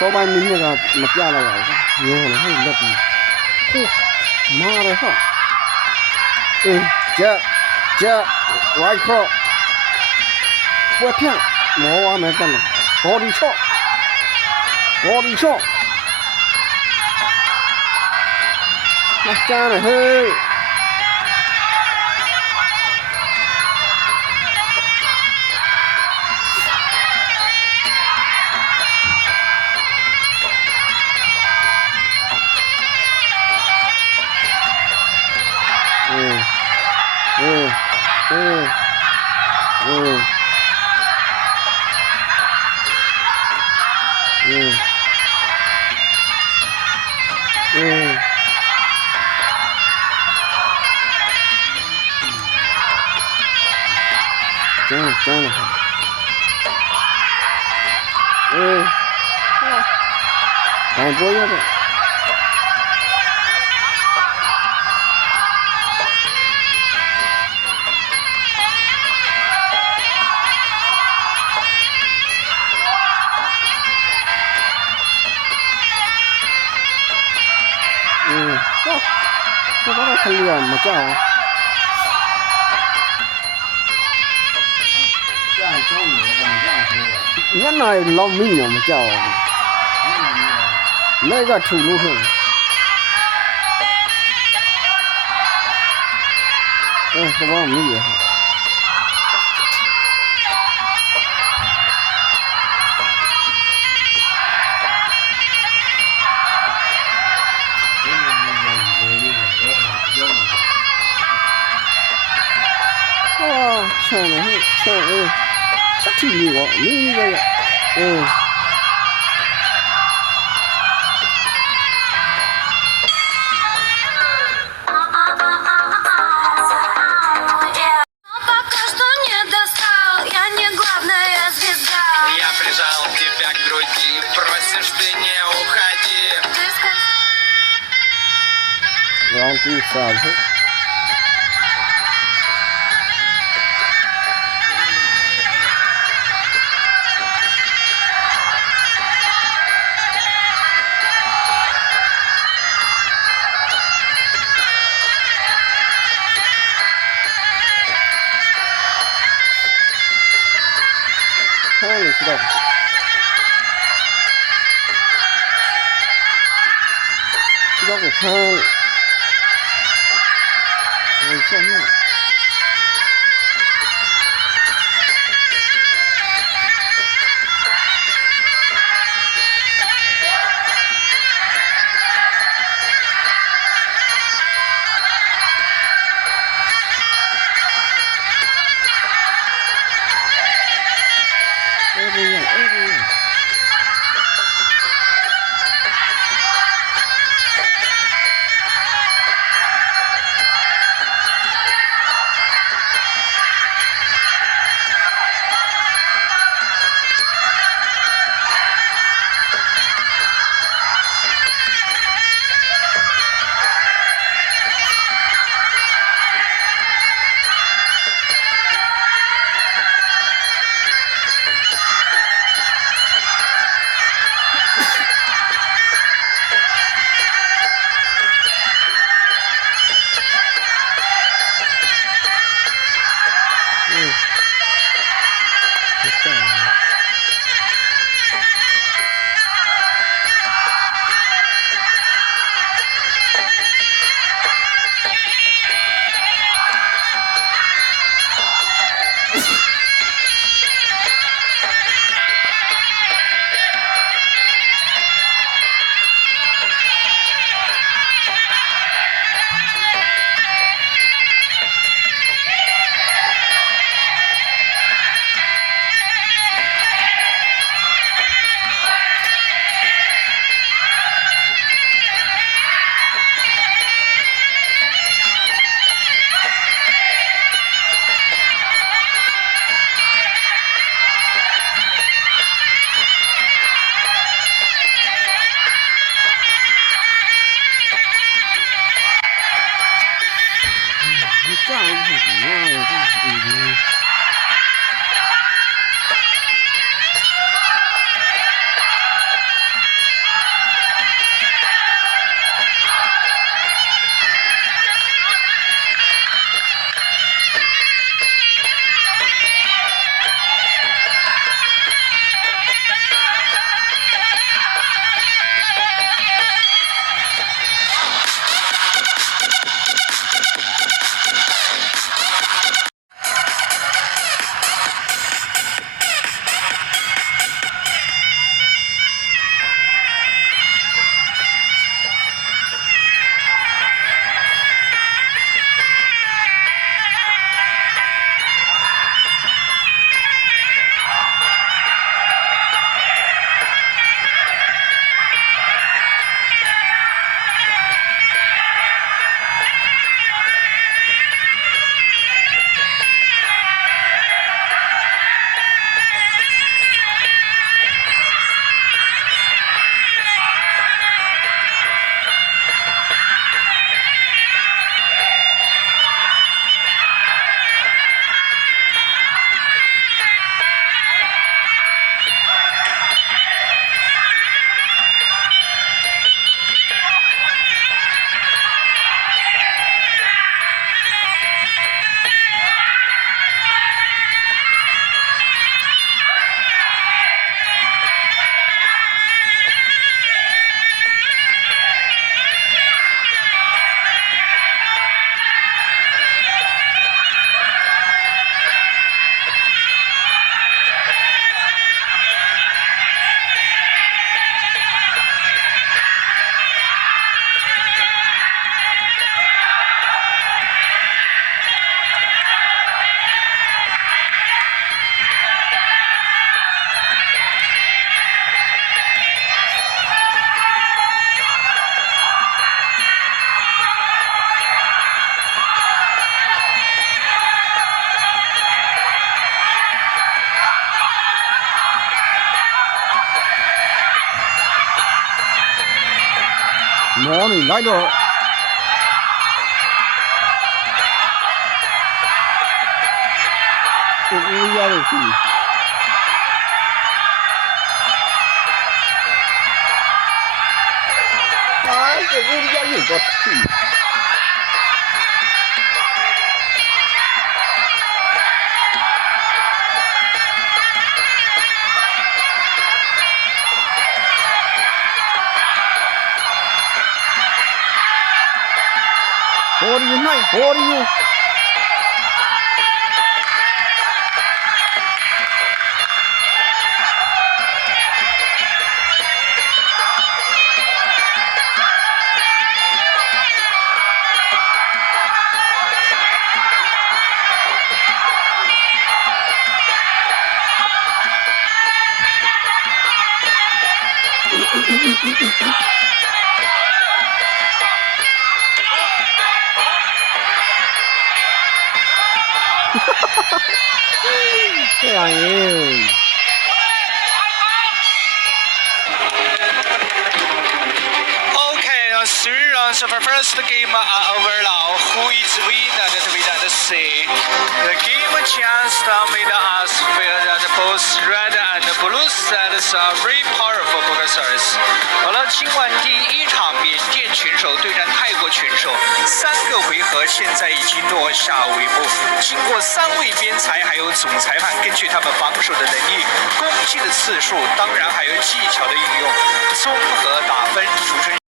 sau bài mình là mặt ra là vậy nhiều là hay lật mà rồi hả chợ right cross quét theo mỏ mày cần body shot mặt cha này hơi Chana. Time for you. Nó có cái liềm mà chào nhất này lòng mình mà chào nơi cả thủ luôn rồi không có gì vậy trời ơi chắc thì gì đó như vậy ạ Round 2 starts. Holy crap. Nó cũng khơi. Ôi sao nhỉ? Everyone. မောနေလိုက်တော့ကိုဦးရလို့ရှိကိုဦးရရင်တော့ရှိဘော်ဒီနိုင်ဘော်ဒီ这样人。Okay, now 3 rounds of our first game are over now. Who is winner that we don't see? The game chance made us with both red and blue sets are very powerful boxers. 好了，今晚第一场缅甸拳手对战泰国拳手，3个回合现在已经落下帷幕。经过3位边裁还有总裁判根据他们防守的能力、攻击的次数，当然还有技巧的应用，综合打分，主持人。